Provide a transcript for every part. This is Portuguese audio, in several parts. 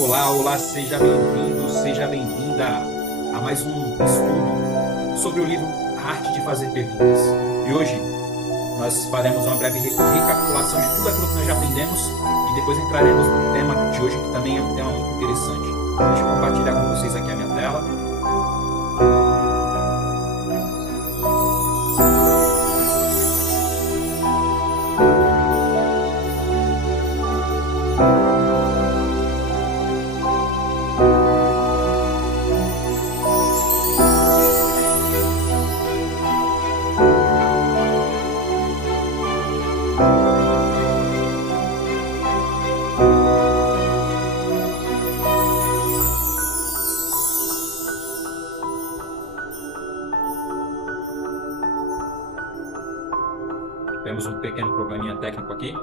Olá, olá, seja bem-vindo, seja bem-vinda a mais um estudo sobre o livro A Arte de Fazer Perguntas. E hoje nós faremos uma breve recapitulação de tudo aquilo que nós já aprendemos e depois entraremos no tema de hoje, que também é um tema muito interessante. Deixa eu compartilhar com vocês aqui a minha tela. Temos um pequeno probleminha técnico aqui.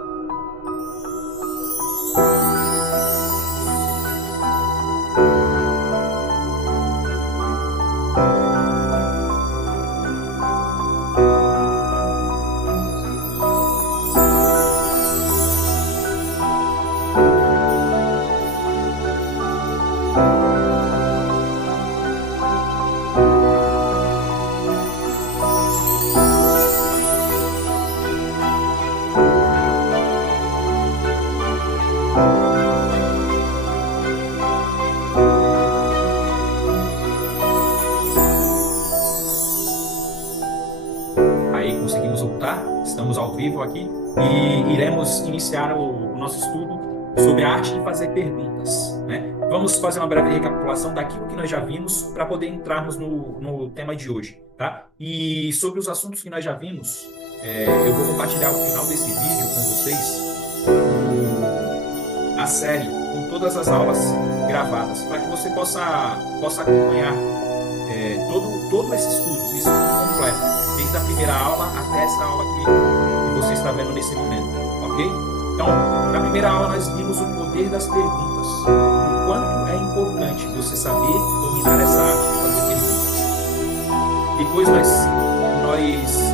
Aí conseguimos voltar, estamos ao vivo aqui e iremos iniciar o nosso estudo sobre a arte de fazer perguntas, né? Vamos fazer uma breve recapitulação daquilo que nós já vimos para poder entrarmos no tema de hoje, tá? E sobre os assuntos que nós já vimos, eu vou compartilhar ao final desse vídeo com vocês a série com todas as aulas gravadas, para que você possa acompanhar todo esse estudo completo, desde a primeira aula até essa aula que você está vendo nesse momento, ok? Então, na primeira aula nós vimos o poder das perguntas, o quanto é importante você saber dominar essa arte de fazer perguntas. Depois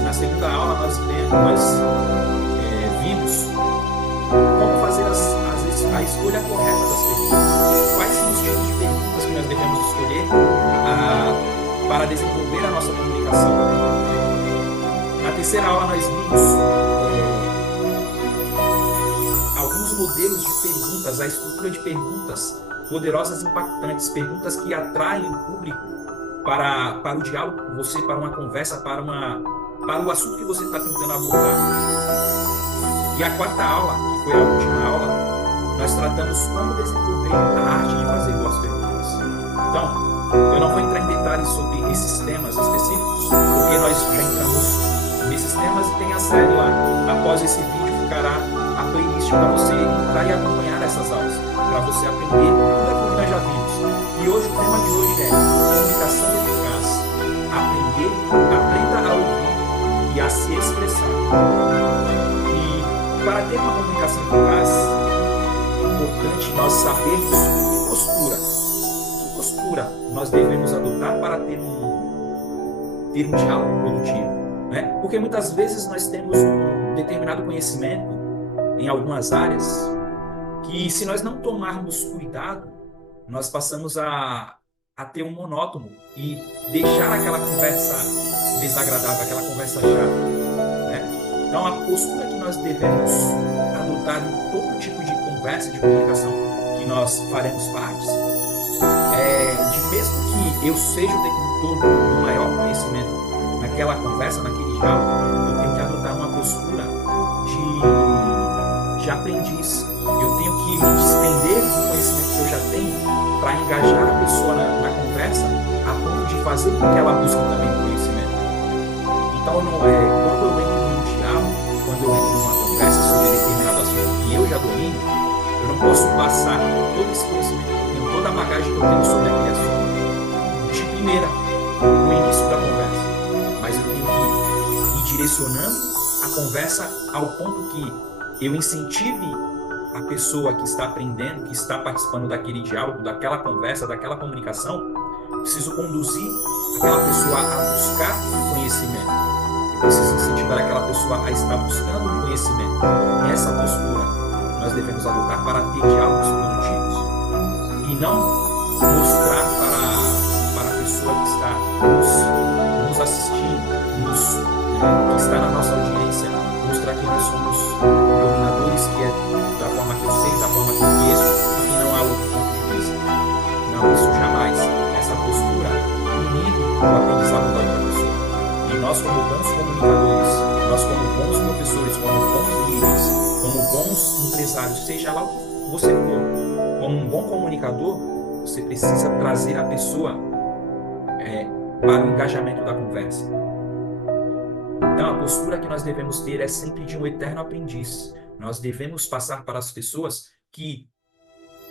na segunda aula nós vimos como fazer a escolha correta das perguntas, quais são os tipos de perguntas que nós devemos escolher para desenvolver a nossa comunicação. Na terceira aula nós vimos alguns modelos de perguntas, a estrutura de perguntas poderosas e impactantes, perguntas que atraem o público para o diálogo com você, para uma conversa, para o assunto que você está tentando abordar. E a quarta aula, que foi a última aula, nós tratamos como desenvolver a arte de fazer boas perguntas. Então, eu não vou entrar em detalhes sobre esses temas específicos, porque nós já entramos nesses temas e tem a série lá. Após esse vídeo ficará a playlist para você entrar e acompanhar essas aulas, para você aprender tudo aquilo que nós já vimos. E hoje o tema de hoje é comunicação eficaz. Aprenda a ouvir e a se expressar. E para ter uma comunicação eficaz, é importante nós sabermos que postura nós devemos adotar para ter um diálogo produtivo, né? Porque muitas vezes nós temos um determinado conhecimento em algumas áreas que, se nós não tomarmos cuidado, nós passamos a ter um monótono e deixar aquela conversa desagradável, aquela conversa chata, né? Então, a postura que nós devemos adotar em todo tipo de conversa, de comunicação que nós faremos parte, mesmo que eu seja o detentor do maior conhecimento naquela conversa, naquele diálogo, eu tenho que adotar uma postura de aprendiz. Eu tenho que me desprender do conhecimento que eu já tenho para engajar a pessoa na conversa a ponto de fazer com que ela busque também o conhecimento. Então, quando eu entro num diálogo, quando eu entro numa conversa sobre determinado assunto que eu já domino, eu não posso passar todo esse conhecimento que eu tenho, toda a bagagem que eu tenho sobre aquele assunto de primeira, no início da conversa. Mas eu tenho que ir direcionando a conversa ao ponto que eu incentive a pessoa que está aprendendo, que está participando daquele diálogo, daquela conversa, daquela comunicação. Preciso conduzir aquela pessoa a buscar o conhecimento. Eu preciso incentivar aquela pessoa a estar buscando o conhecimento. E essa postura nós devemos adotar para ter diálogos produtivos. e não mostrar para a pessoa que está nos assistindo, que está na nossa audiência, mostrar que nós somos dominadores, que é da forma que eu sei, da forma que eu conheço, e que não há outro ponto de vista. Não, isso jamais. Essa postura inibe o aprendizado da outra pessoa. E nós, como bons comunicadores, nós, como bons professores, como bons líderes, como bons empresários, seja lá o que você for, como um bom comunicador, você precisa trazer a pessoa para o engajamento da conversa. Então, a postura que nós devemos ter é sempre de um eterno aprendiz. Nós devemos passar para as pessoas que,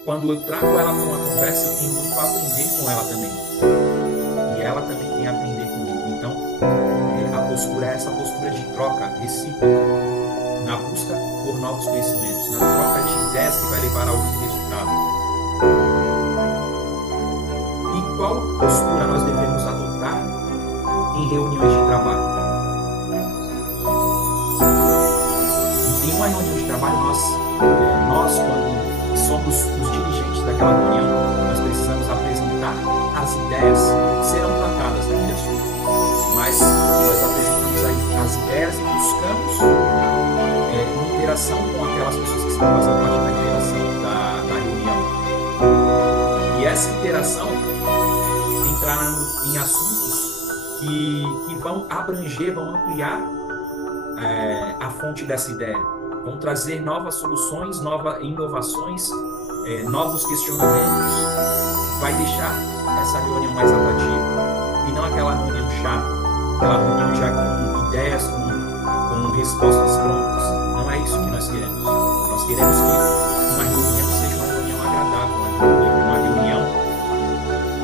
quando eu trago ela para uma conversa, eu tenho muito a aprender com ela também. E ela também tem a aprender comigo. Então, a postura é essa postura de troca recíproca, na busca por novos conhecimentos, na troca de ideias que vai levar a algum resultado. E qual postura nós devemos adotar em reuniões de trabalho? Em uma reunião de trabalho, nós quando somos os dirigentes daquela reunião, nós precisamos apresentar as ideias que serão tratadas naquele assunto. Mas nós apresentamos as ideias e buscamos uma interação com aquelas pessoas que estão fazendo parte da interação da reunião. E essa interação entrará em assuntos que vão abranger, vão ampliar a fonte dessa ideia. Vão trazer novas soluções, novas inovações, novos questionamentos. Vai deixar essa reunião mais atrativa. E não aquela reunião chata, aquela reunião já com ideias, com respostas prontas. Não é isso que nós queremos. Nós queremos que uma reunião seja uma reunião agradável, uma reunião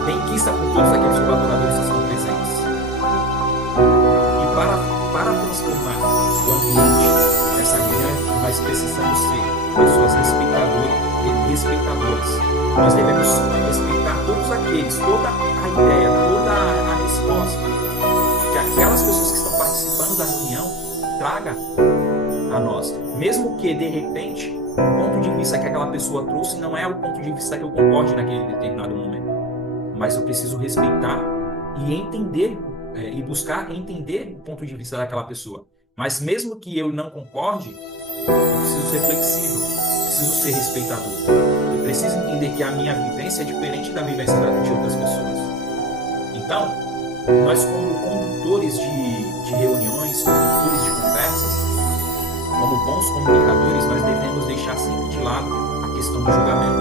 benquista por todos aqueles colaboradores que estão presentes. E para transformar o ambiente dessa reunião, nós precisamos ser pessoas respeitadoras. Nós devemos respeitar todos aqueles, toda a ideia, toda a resposta que aquelas pessoas que estão participando da reunião tragam a nós. Mesmo que, de repente, o ponto de vista que aquela pessoa trouxe não é o ponto de vista que eu concorde naquele determinado momento. Mas eu preciso respeitar e entender, e buscar entender o ponto de vista daquela pessoa. Mas mesmo que eu não concorde, eu preciso ser flexível, preciso ser respeitador. Eu preciso entender que a minha vivência é diferente da vivência de outras pessoas. Então, nós como condutores de reuniões, condutores de conversas, como bons comunicadores, nós devemos deixar sempre de lado a questão do julgamento.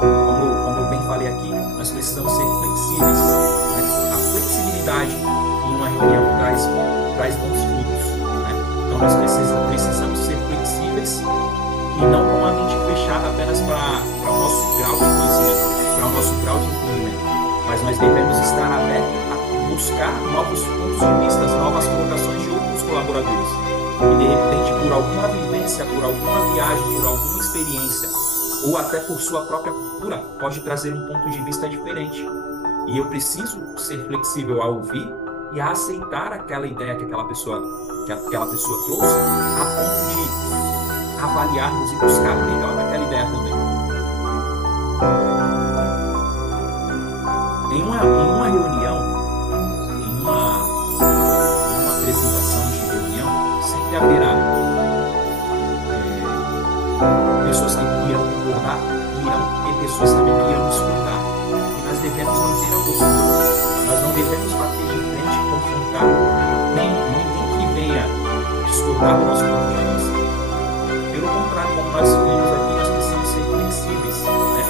Como eu bem falei aqui, nós precisamos ser flexíveis. Né? A flexibilidade em uma reunião traz bons frutos. Né? Então nós precisamos ser flexíveis e não com a mente fechada apenas para o nosso grau de conhecimento, para o nosso grau de entendimento. Mas nós devemos estar abertos a buscar novos pontos de vista, novas colocações de outros colaboradores. E de repente, por alguma vivência, por alguma viagem, por alguma experiência, ou até por sua própria cultura, pode trazer um ponto de vista diferente. E eu preciso ser flexível a ouvir e a aceitar aquela ideia que aquela pessoa trouxe, a ponto de avaliarmos e buscar o melhor daquela ideia também. Em uma reunião, em uma apresentação de reunião, sempre haverá pessoas que irão concordar e irão ter pessoas também que irão discordar. E nós devemos manter a postura. Nós não devemos bater de frente e confrontar ninguém que venha discordar do nosso ponto de vista. Pelo contrário, como nós vimos aqui, nós precisamos ser flexíveis. Né?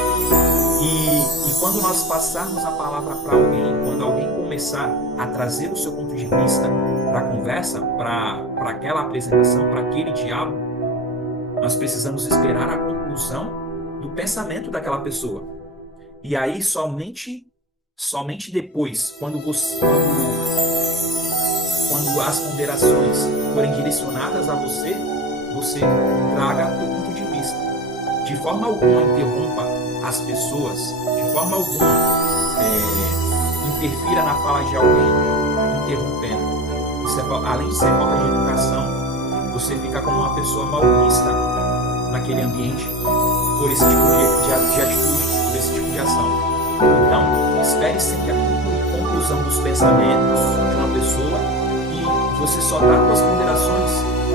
E quando nós passarmos a palavra para alguém, quando alguém começar a trazer o seu ponto de vista para a conversa, para aquela apresentação, para aquele diálogo, nós precisamos esperar a conclusão do pensamento daquela pessoa. E aí, somente depois, quando as ponderações forem direcionadas a você, você traga o ponto de vista. De forma alguma interrompa as pessoas, de forma alguma interfira na fala de alguém, interrompendo. Isso além de ser falta de educação, você fica como uma pessoa mal vista naquele ambiente, por esse tipo de atitude, por esse tipo de ação. Então, espere sempre a conclusão dos pensamentos de uma pessoa e você só dá suas ponderações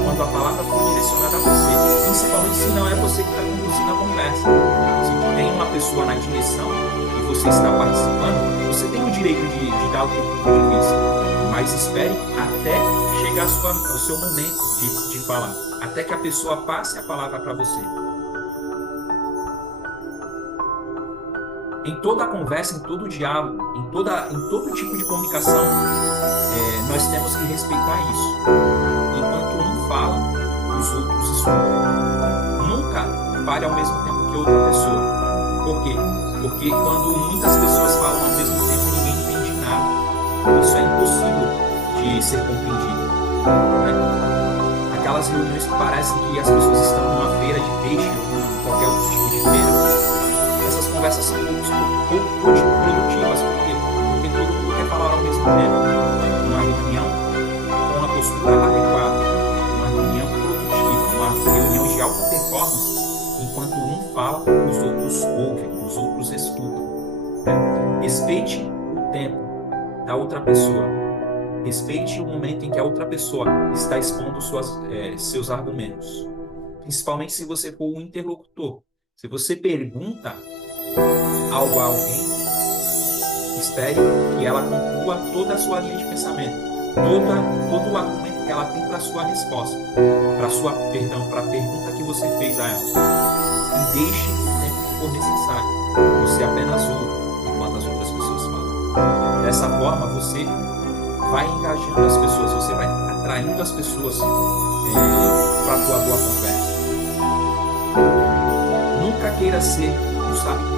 quando a palavra for direcionada a você, principalmente se não é você que está conduzindo a conversa. Se tem uma pessoa na direção e você está participando, você tem o direito de dar o seu ponto de vista, mas espere até chegar ao seu momento de falar, até que a pessoa passe a palavra para você. Em toda conversa, em todo diálogo, em todo tipo de comunicação, nós temos que respeitar isso. Enquanto um fala, os outros escutam. Nunca fale ao mesmo tempo que outra pessoa. Por quê? Porque quando muitas pessoas falam ao mesmo tempo, ninguém entende nada. Isso é impossível de ser compreendido. Né? Aquelas reuniões que parecem que as pessoas estão numa feira de peixe ou em qualquer outro tipo de feira, essas conversas são pouco produtivas, porque todo mundo quer falar ao mesmo tempo. Uma reunião com a postura adequada, uma reunião produtiva, uma reunião de alta performance, enquanto um fala, os outros ouvem, os outros escutam. Né? Respeite o tempo da outra pessoa. Respeite o momento em que a outra pessoa está expondo seus argumentos. Principalmente se você for um interlocutor. Se você pergunta algo a alguém, espere que ela conclua toda a sua linha de pensamento, todo o argumento que ela tem para a sua resposta, para a pergunta que você fez a ela. E deixe o tempo que for necessário. Você apenas ouve enquanto as outras pessoas falam. Dessa forma, você vai engajando as pessoas, você vai atraindo as pessoas para a tua boa conversa. Nunca queira ser o sábio.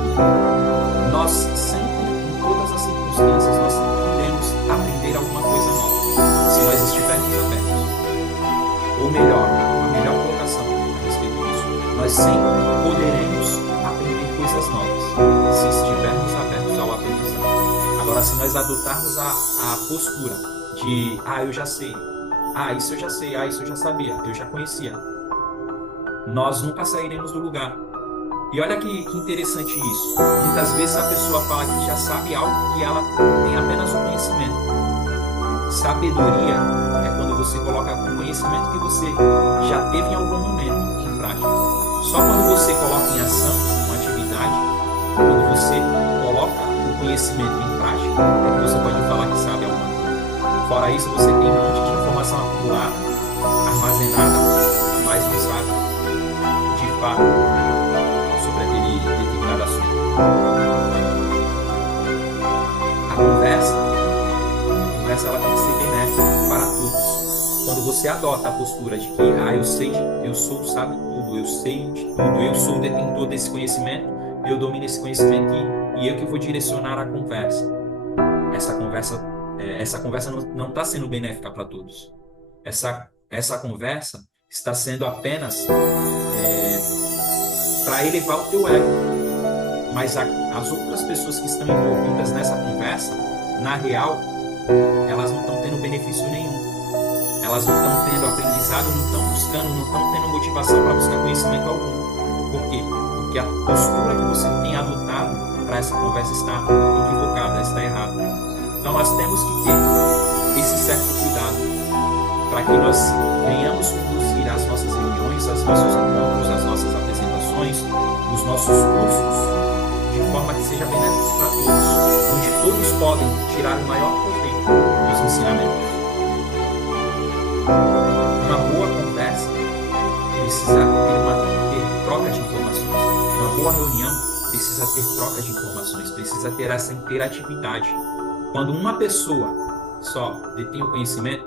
Nós sempre, em todas as circunstâncias, nós sempre iremos aprender alguma coisa nova, se nós estivermos abertos. Ou melhor, a melhor colocação a respeito disso, nós sempre poderemos aprender coisas novas, se estivermos abertos ao aprendizado. Agora, se nós adotarmos a postura de, eu já sei, isso eu já sei, isso eu já sabia, eu já conhecia, nós nunca sairemos do lugar. E olha que interessante isso. Muitas vezes a pessoa fala que já sabe algo que ela tem apenas o conhecimento. Sabedoria é quando você coloca o conhecimento que você já teve em algum momento em prática. Só quando você coloca em ação uma atividade, quando você coloca o conhecimento em prática, é que você pode falar que sabe alguma coisa. Fora isso, você tem um monte de informação acumulada, armazenada, mas não sabe de fato sobre aquele determinado assunto. A conversa ela tem que ser benéfica para todos. Quando você adota a postura de que eu sou sábio de tudo, eu sei de tudo, eu sou o detentor desse conhecimento, eu domino esse conhecimento e eu que vou direcionar a conversa. Essa conversa não está sendo benéfica para todos. Essa conversa está sendo apenas para elevar o teu ego. Mas as outras pessoas que estão envolvidas nessa conversa, na real, elas não estão tendo benefício nenhum. Elas não estão tendo aprendizado, não estão buscando, não estão tendo motivação para buscar conhecimento algum. Por quê? Porque a postura que você tem adotado para essa conversa está equivocada, está errada. Então nós temos que ter esse certo cuidado para que nós venhamos conduzir as nossas reuniões, os nossos encontros, as nossas apresentações, os nossos cursos, de forma que seja benéfico para todos, onde todos podem tirar o maior proveito dos ensinamentos. Uma boa conversa precisa ter troca de informações. Uma boa reunião precisa ter troca de informações, precisa ter essa interatividade. Quando uma pessoa só detém o conhecimento,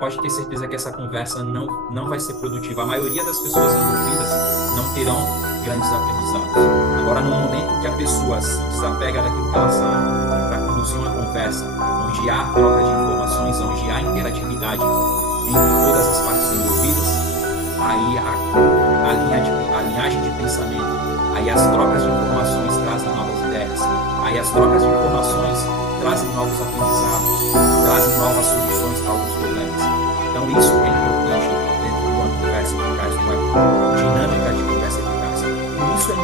pode ter certeza que essa conversa não vai ser produtiva. A maioria das pessoas envolvidas não terão grandes aprendizados. Agora, no momento que a pessoa se desapega daquilo que ela sabe para conduzir uma conversa onde há troca de informações, onde há interatividade entre todas as partes envolvidas, aí a linhagem de pensamento, aí as trocas de informações trazem novas ideias, aí as trocas de informações trazem novos aprendizados, trazem novas soluções para alguns problemas. Então isso é importante dentro de uma conversa eficaz, de uma dinâmica de conversa eficaz. Por isso é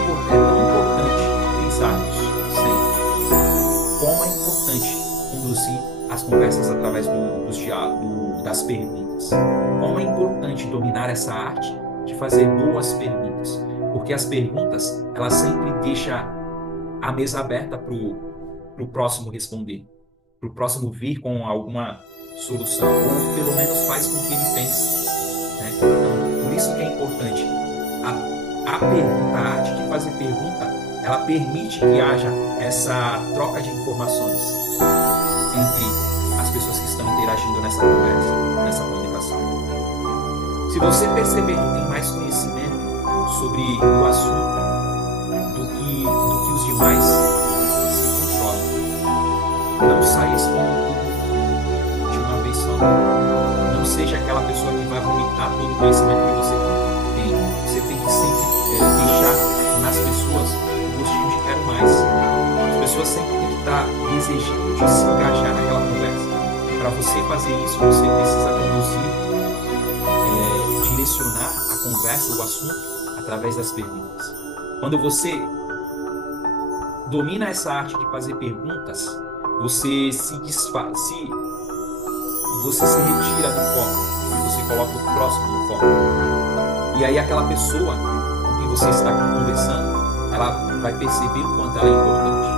através dos diálogos, das perguntas. Como é importante dominar essa arte de fazer boas perguntas, porque as perguntas, elas sempre deixam a mesa aberta para o próximo responder, para o próximo vir com alguma solução, ou pelo menos faz com que ele pense, né? Então, por isso que é importante a pergunta, a arte de fazer pergunta, ela permite que haja essa troca de informações entre as pessoas que estão interagindo nessa conversa, nessa comunicação. Se você perceber que tem mais conhecimento sobre o assunto do que os demais, se controle. Não saia expondo tudo de uma vez só. Não seja aquela pessoa que vai vomitar todo o conhecimento que você tem. Você tem que sempre deixar nas pessoas o gostinho de quero mais. As pessoas sempre têm que estar desejando de se engajar naquela conversa. Para você fazer isso, você precisa conduzir, direcionar a conversa, o assunto, através das perguntas. Quando você domina essa arte de fazer perguntas, você se retira do foco e você coloca o próximo no foco. E aí aquela pessoa com quem você está conversando, ela vai perceber o quanto ela é importante.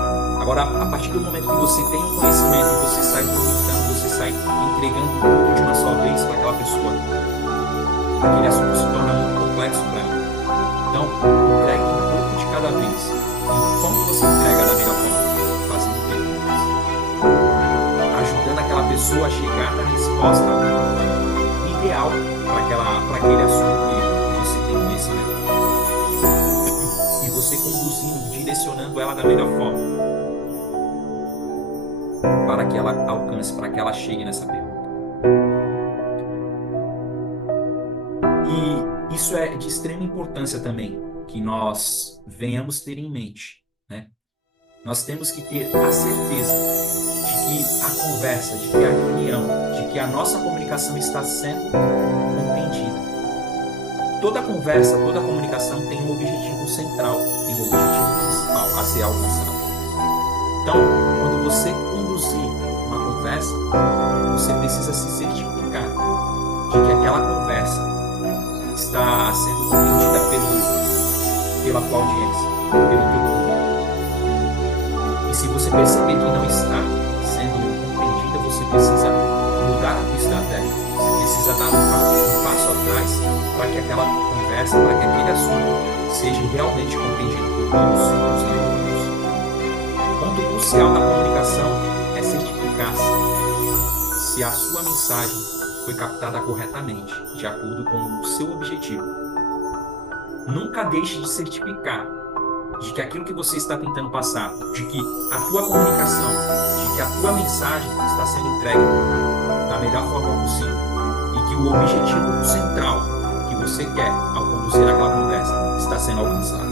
Agora, a partir do momento que você tem um conhecimento e você sai comunicando, você sai entregando tudo de uma só vez para aquela pessoa, aquele assunto se torna muito complexo para ela. Então, entregue um pouco de cada vez. E como você entrega da melhor forma? Fazendo perguntas. Ajudando aquela pessoa a chegar na resposta ideal para aquele assunto que você tem conhecimento. E você conduzindo, direcionando ela da melhor forma para que ela alcance, para que ela chegue nessa pergunta. E isso é de extrema importância também, que nós venhamos ter em mente, né? Nós temos que ter a certeza de que a conversa, de que a reunião, de que a nossa comunicação está sendo compreendida. Toda conversa, toda comunicação tem um objetivo central, tem um objetivo principal a ser alcançado. Então, quando você conduzir uma conversa, você precisa se certificar de que aquela conversa está sendo compreendida pela tua audiência, pelo teu público. E se você perceber que não está sendo compreendida, você precisa mudar a tua estratégia. Você precisa dar um passo atrás para que aquela conversa, para que aquele assunto seja realmente compreendido por todos os envolvidos. O ponto crucial da comunicação é certificar-se se a sua mensagem foi captada corretamente, de acordo com o seu objetivo. Nunca deixe de certificar de que aquilo que você está tentando passar, de que a tua comunicação, de que a tua mensagem está sendo entregue da melhor forma possível e que o objetivo central que você quer ao conduzir aquela conversa está sendo alcançado.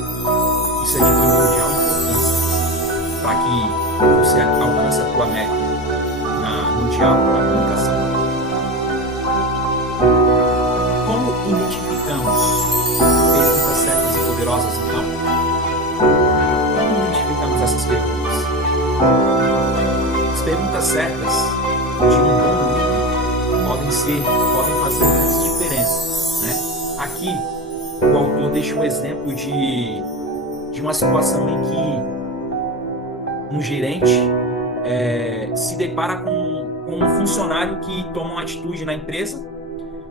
Isso é de primordial importância para que você alcance a tua meta no diálogo, na comunicação. Como identificamos perguntas certas e poderosas, então? Como identificamos essas perguntas? As perguntas certas de um bom líder podem fazer grandes diferenças, né? Aqui, o autor deixa um exemplo de uma situação em que um gerente se depara com um funcionário que toma uma atitude na empresa,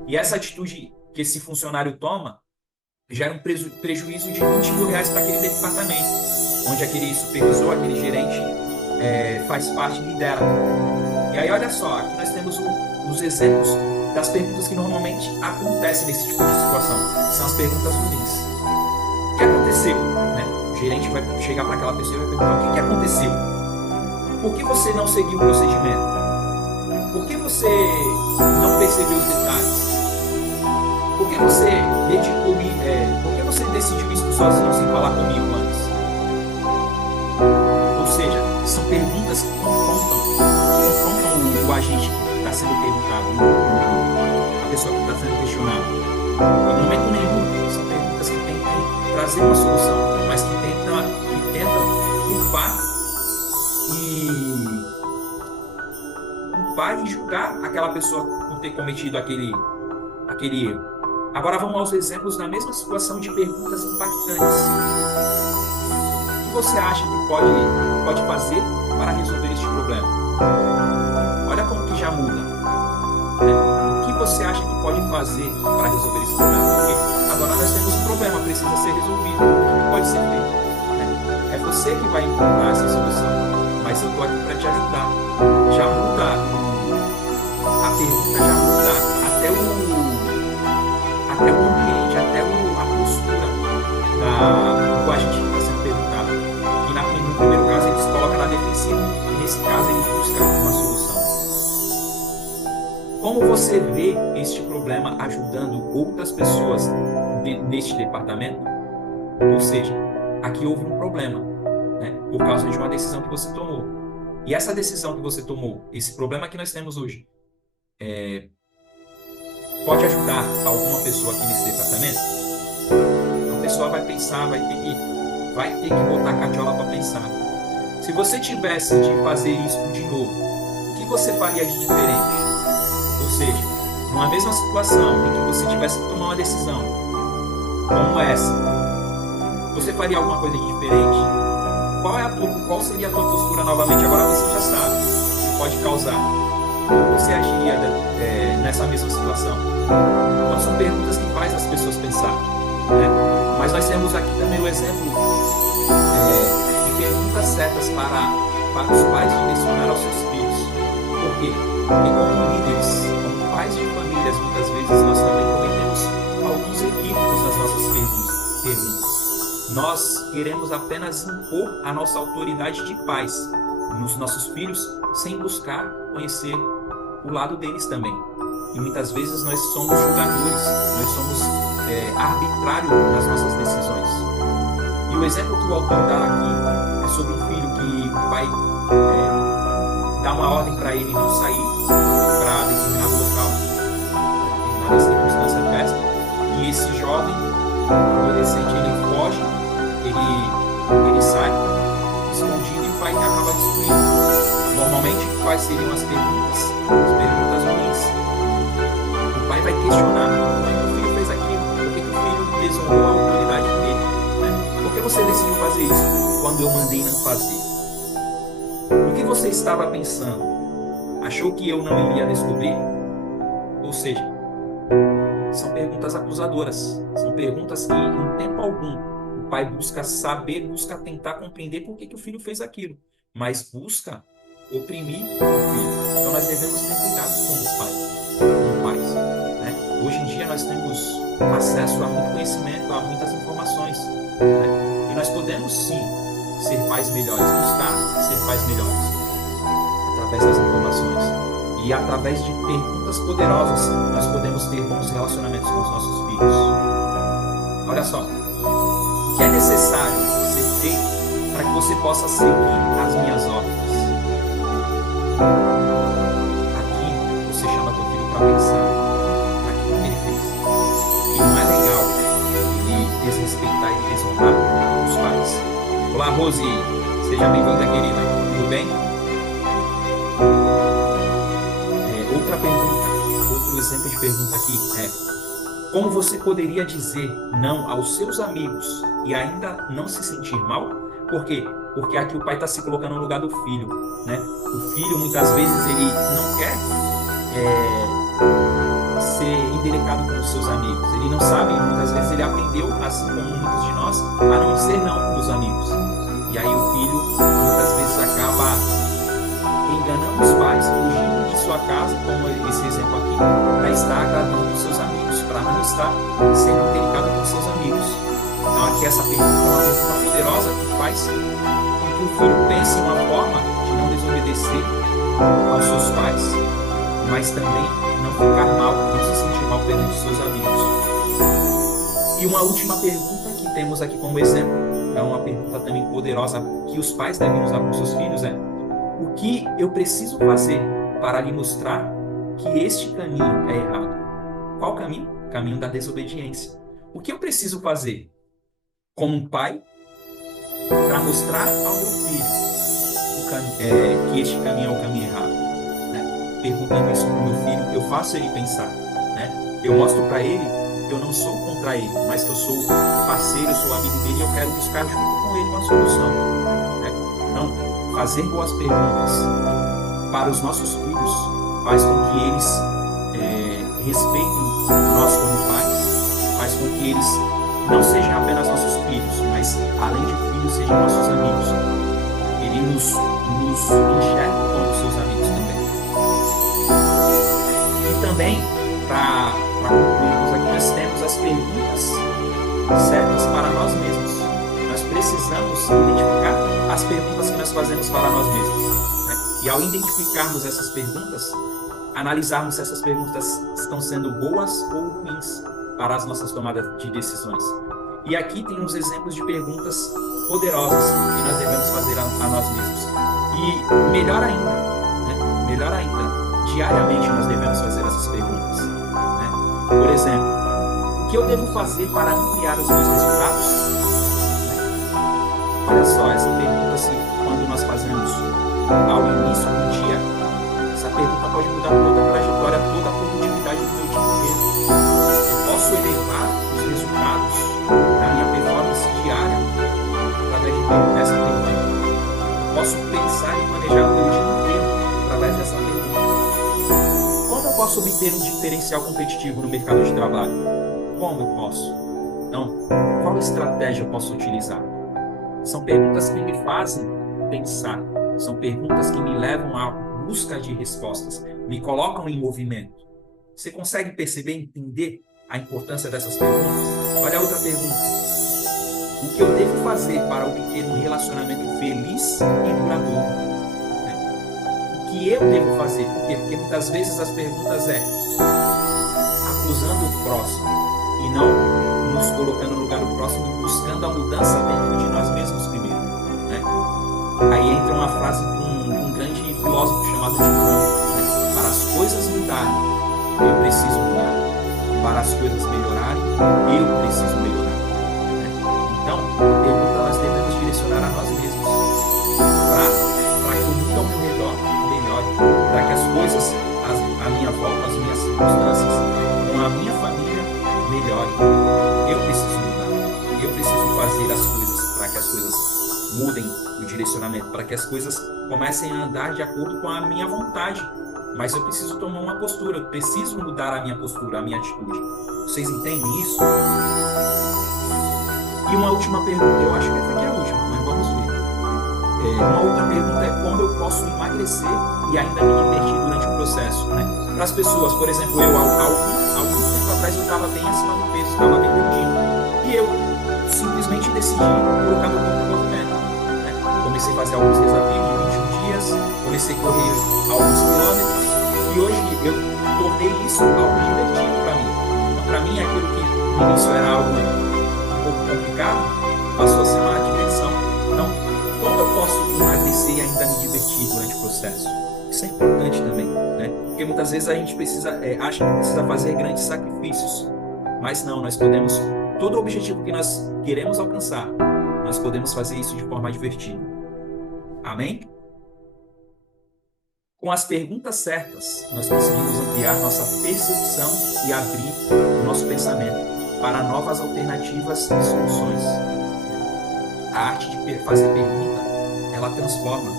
e essa atitude que esse funcionário toma gera um prejuízo de R$20 mil para aquele departamento, onde aquele supervisor, aquele gerente faz parte e lidera. E aí, olha só, aqui nós temos os exemplos das perguntas que normalmente acontecem nesse tipo de situação. São as perguntas ruins. O que aconteceu? Né? O gerente vai chegar para aquela pessoa e vai perguntar: o que aconteceu? Por que você não seguiu o procedimento? Por que você não percebeu os detalhes? Por que você por que você decidiu isso sozinho sem falar comigo antes? Ou seja, são perguntas que confrontam o agente que está sendo perguntado, a pessoa que está sendo questionada. Em momento nenhum, são perguntas que tentam trazer uma solução, mas que tentam culpar e julgar aquela pessoa por ter cometido aquele erro. Agora vamos aos exemplos da mesma situação de perguntas impactantes. O que você acha que pode fazer para resolver este problema? Olha como que já muda, né? O que você acha que pode fazer para resolver esse problema? Porque agora nós temos um problema, precisa ser resolvido. O que pode ser feito? É você que vai encontrar essa solução, mas eu estou aqui para te ajudar. Já muda, a pergunta já muda até o ambiente, até a postura do agente que está sendo perguntado. E no primeiro caso ele se coloca na defensiva, e nesse caso ele busca uma solução. Como você vê este problema ajudando outras pessoas neste departamento? Ou seja, aqui houve um problema, né, por causa de uma decisão que você tomou. E essa decisão que você tomou, esse problema que nós temos hoje, pode ajudar alguma pessoa aqui nesse departamento? A pessoa vai pensar, vai ter que botar a catiola para pensar. Se você tivesse de fazer isso de novo, o que você faria de diferente? Ou seja, numa mesma situação em que você tivesse que tomar uma decisão como essa, você faria alguma coisa de diferente? Qual seria a tua postura novamente? Agora você já sabe o que pode causar. Como você agiria nessa mesma situação? Então são perguntas que fazem as pessoas pensar, né? Mas nós temos aqui também o exemplo de perguntas certas para os pais direcionar aos seus filhos. Por quê? Porque como líderes, como pais de famílias, muitas vezes nós também cometemos alguns equívocos nas nossas perguntas. Nós queremos apenas impor a nossa autoridade de pais nos nossos filhos, sem buscar conhecer o lado deles também. E muitas vezes nós somos julgadores, nós somos arbitrários nas nossas decisões. E o exemplo que o autor dá aqui é sobre um filho que o pai dá uma ordem para ele não sair para determinado local, para determinada circunstância adversa, e esse jovem adolescente ele foge, ele sai escondido e o pai acaba destruindo. Normalmente quais seriam as perguntas ruins? O pai vai questionar: por que o filho fez aquilo? Por que o filho desonrou a autoridade dele? Né? Por que você decidiu fazer isso quando eu mandei não fazer? O que você estava pensando? Achou que eu não iria descobrir? Ou seja, são perguntas acusadoras. São perguntas que, em tempo algum, o pai busca saber, busca tentar compreender por que o filho fez aquilo, mas busca oprimir o filho. Então nós devemos ter cuidado como pais, né? Hoje em dia nós temos acesso a muito conhecimento, a muitas informações, né? E nós podemos sim ser pais melhores, buscar ser pais melhores através das informações. E através de perguntas poderosas, nós podemos ter bons relacionamentos com os nossos filhos. Olha só, o que é necessário ser feito para que você possa seguir as minhas ordens? Aqui você chama teu filho para pensar naquilo que ele fez. E não é legal ele desrespeitar e desonrar os pais. Olá, Rose, seja bem-vinda, querida. Tudo bem? Outra pergunta, outro exemplo de pergunta aqui é: como você poderia dizer não aos seus amigos e ainda não se sentir mal? Por quê? Porque aqui o pai está se colocando no lugar do filho, né? O filho muitas vezes ele não quer ser indelicado com os seus amigos. Ele não sabe, muitas vezes ele aprendeu, assim como muitos de nós, a não dizer não para os amigos. E aí o filho muitas vezes acaba enganando os pais, fugindo de sua casa, como esse exemplo aqui, para estar agradando os seus amigos, para não estar sendo delicado com os seus amigos. Então aqui essa pergunta é uma pergunta poderosa que faz com que o filho pense em uma forma de não desobedecer aos seus pais, mas também não ficar mal, não se sentir mal perante os seus amigos. E uma última pergunta que temos aqui como exemplo, é uma pergunta também poderosa que os pais devem usar com seus filhos, é: o que eu preciso fazer para lhe mostrar que este caminho é errado? Qual caminho? O caminho da desobediência. O que eu preciso fazer como um pai para mostrar ao meu filho que este caminho é o caminho errado? Né? perguntando isso para o meu filho, eu faço ele pensar, né? Eu mostro para ele que eu não sou contra ele, mas que eu sou parceiro, eu sou amigo dele e eu quero buscar junto com ele uma solução, né? Então, fazer boas perguntas para os nossos filhos faz com que eles respeitem nós como pais, faz com que eles não sejam apenas nossos filhos, mas além de filhos, sejam nossos amigos. Ele nos enxerga como seus amigos também. E também, para concluirmos aqui, nós temos as perguntas certas para nós mesmos. Nós precisamos identificar as perguntas que nós fazemos para nós mesmos, né? E ao identificarmos essas perguntas, analisarmos se essas perguntas estão sendo boas ou ruins para as nossas tomadas de decisões. E aqui tem uns exemplos de perguntas poderosas que nós devemos fazer a nós mesmos. E melhor ainda, diariamente nós devemos fazer essas perguntas, né? Por exemplo, o que eu devo fazer para ampliar os meus resultados? Olha só, essa pergunta, assim, quando nós fazemos ao início do dia, essa pergunta pode mudar toda a trajetória, toda a produtividade do meu dia inteiro. Eu posso elevar os resultados da minha performance diária através dessa pergunta. Eu posso pensar e planejar o meu dia inteiro através dessa pergunta. Como eu posso obter um diferencial competitivo no mercado de trabalho? Como eu posso? Então, qual estratégia eu posso utilizar? São perguntas que me fazem pensar. São perguntas que me levam à busca de respostas, me colocam em movimento. Você consegue perceber, entender a importância dessas perguntas? Olha a outra pergunta. O que eu devo fazer para obter um relacionamento feliz e duradouro? O que eu devo fazer? Por quê? Porque muitas vezes as perguntas acusando o próximo e não nos colocando no lugar do próximo e buscando a mudança dentro de nós mesmos primeiro, né? Aí entra uma frase de um grande filósofo chamado de Foucault, né? Para as coisas mudarem, eu preciso mudar. Para as coisas melhorarem, eu preciso melhorar, né? Então, a pergunta nós devemos direcionar a nós mesmos para que o mundo ao meu redor melhore, para que as coisas à minha volta, as minhas circunstâncias, com a minha família, melhorem. Eu preciso mudar, eu preciso fazer as coisas para que as coisas mudem o direcionamento, para que as coisas comecem a andar de acordo com a minha vontade. Mas eu preciso tomar uma postura, eu preciso mudar a minha postura, a minha atitude. Vocês entendem isso? E uma última pergunta, eu acho que essa aqui é a última, mas vamos ver. Uma outra pergunta é como eu posso emagrecer e ainda me divertir durante o processo, né? Para as pessoas, por exemplo, eu, algum tempo atrás, eu estava bem acima do peso, estava bem perdido. E eu simplesmente decidi colocar meu corpo em movimento, né? Comecei a fazer alguns desafios de 21 dias, comecei a correr alguns quilômetros, e hoje eu tornei isso algo divertido para mim. Então, para mim, aquilo que no início era algo um pouco complicado, passou a ser uma diversão. Então, como eu posso emagrecer e ainda me divertir durante o processo? Isso é importante também, né? Porque muitas vezes a gente acha que precisa fazer grandes sacrifícios, mas não, nós podemos, todo o objetivo que nós queremos alcançar, nós podemos fazer isso de forma divertida. Amém? Com as perguntas certas, nós conseguimos ampliar nossa percepção e abrir o nosso pensamento para novas alternativas e soluções. A arte de fazer pergunta, ela transforma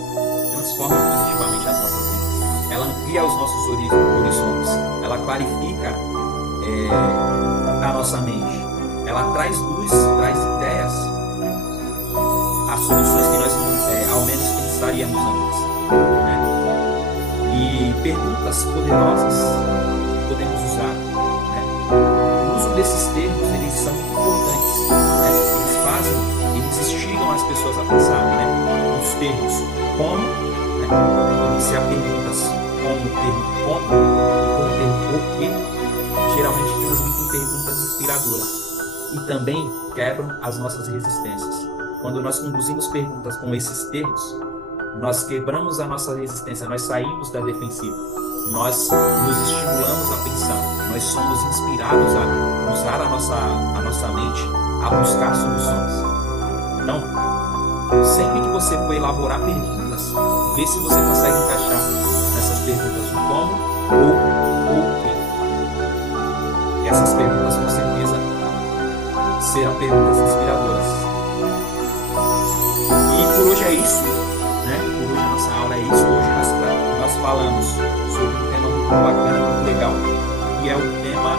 positivamente as nossas vidas. Ela amplia os nossos horizontes, ela clarifica a nossa mente. Ela traz luz, traz ideias, as soluções que nós ao menos pensaríamos antes, né? E perguntas poderosas que podemos usar, né? O uso desses termos, eles são importantes, né? Eles instigam as pessoas a pensar, né? Os termos como, né? Iniciar perguntas como o termo como e como o termo porquê, geralmente transmitem perguntas inspiradoras e também quebram as nossas resistências. Quando nós conduzimos perguntas com esses termos, nós quebramos a nossa resistência, nós saímos da defensiva, nós nos estimulamos a pensar, nós somos inspirados a usar a nossa mente a buscar soluções. Então, sempre que você for elaborar perguntas, vê se você consegue encaixar nessas perguntas do como, ou o quê. Essas perguntas, com certeza, serão perguntas inspiradoras. E por hoje é isso, né? Por hoje a nossa aula é isso. Hoje nós falamos sobre um tema muito bacana, muito legal, e é o tema...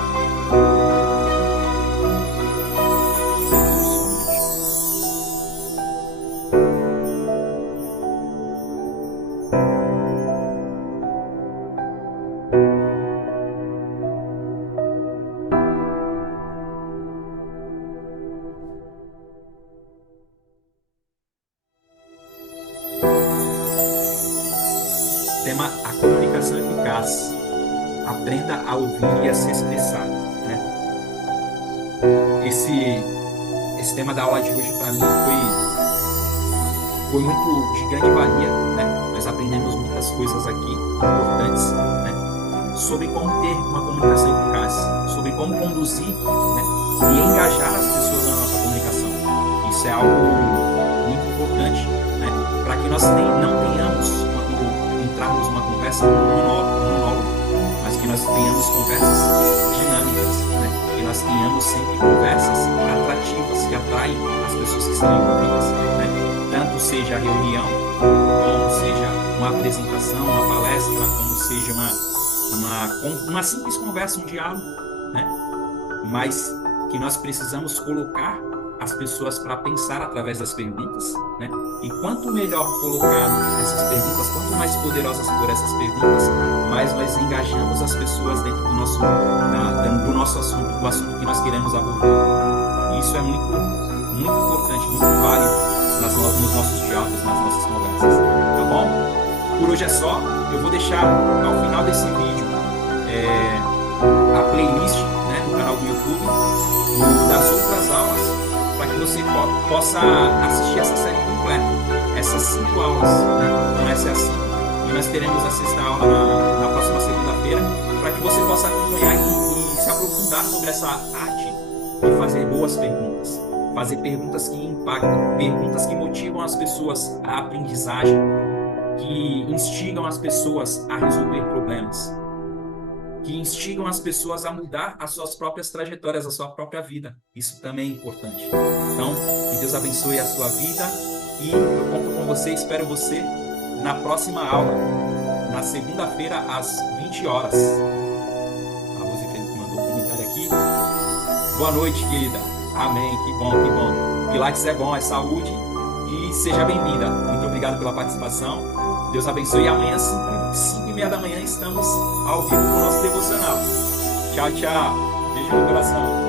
tema a comunicação eficaz. Aprenda a ouvir e a se expressar, né? Esse tema da aula de hoje para mim foi muito de grande valia, né? Nós aprendemos muitas coisas aqui importantes, né? Sobre como ter uma comunicação eficaz, sobre como conduzir, né? E engajar as pessoas na nossa comunicação. Isso é algo muito importante, né? Para que nós não tenhamos, quando entrarmos numa conversa, um monólogo, mas que nós tenhamos conversas dinâmicas, né? Que nós tenhamos sempre conversas atrativas, que atraem as pessoas que estão envolvidas, né? Tanto seja a reunião, como seja uma apresentação, uma palestra, como seja uma simples conversa, um diálogo, né? Mas que nós precisamos colocar as pessoas para pensar através das perguntas, né? E quanto melhor colocar essas perguntas, quanto mais poderosas for essas perguntas, mais nós engajamos as pessoas dentro do nosso assunto, do assunto que nós queremos abordar. E isso é muito, muito importante, muito válido nos nossos diálogos, nas nossas conversas, tá bom? Por hoje é só. Eu vou deixar ao final desse vídeo a playlist, né, do canal do YouTube das outras aulas, para que você possa assistir essa série completa, essas 5 aulas, né? Então essa é a 5, e nós teremos a 6ª aula na próxima segunda-feira, para que você possa acompanhar e se aprofundar sobre essa arte de fazer boas perguntas, fazer perguntas que impactam, perguntas que motivam as pessoas à aprendizagem, que instigam as pessoas a resolver problemas, que instigam as pessoas a mudar as suas próprias trajetórias, a sua própria vida. Isso também é importante. Então, que Deus abençoe a sua vida e eu conto com você, espero você na próxima aula, na segunda-feira, às 20 horas. A Rose mandou um comentário aqui. Boa noite, querida. Amém. Que bom, que bom. Pilates é bom, é saúde e seja bem-vinda. Muito obrigado pela participação. Deus abençoe. E amanhã, 5h30 da manhã, estamos ao vivo com o nosso devocional. Tchau, tchau. Beijo no coração.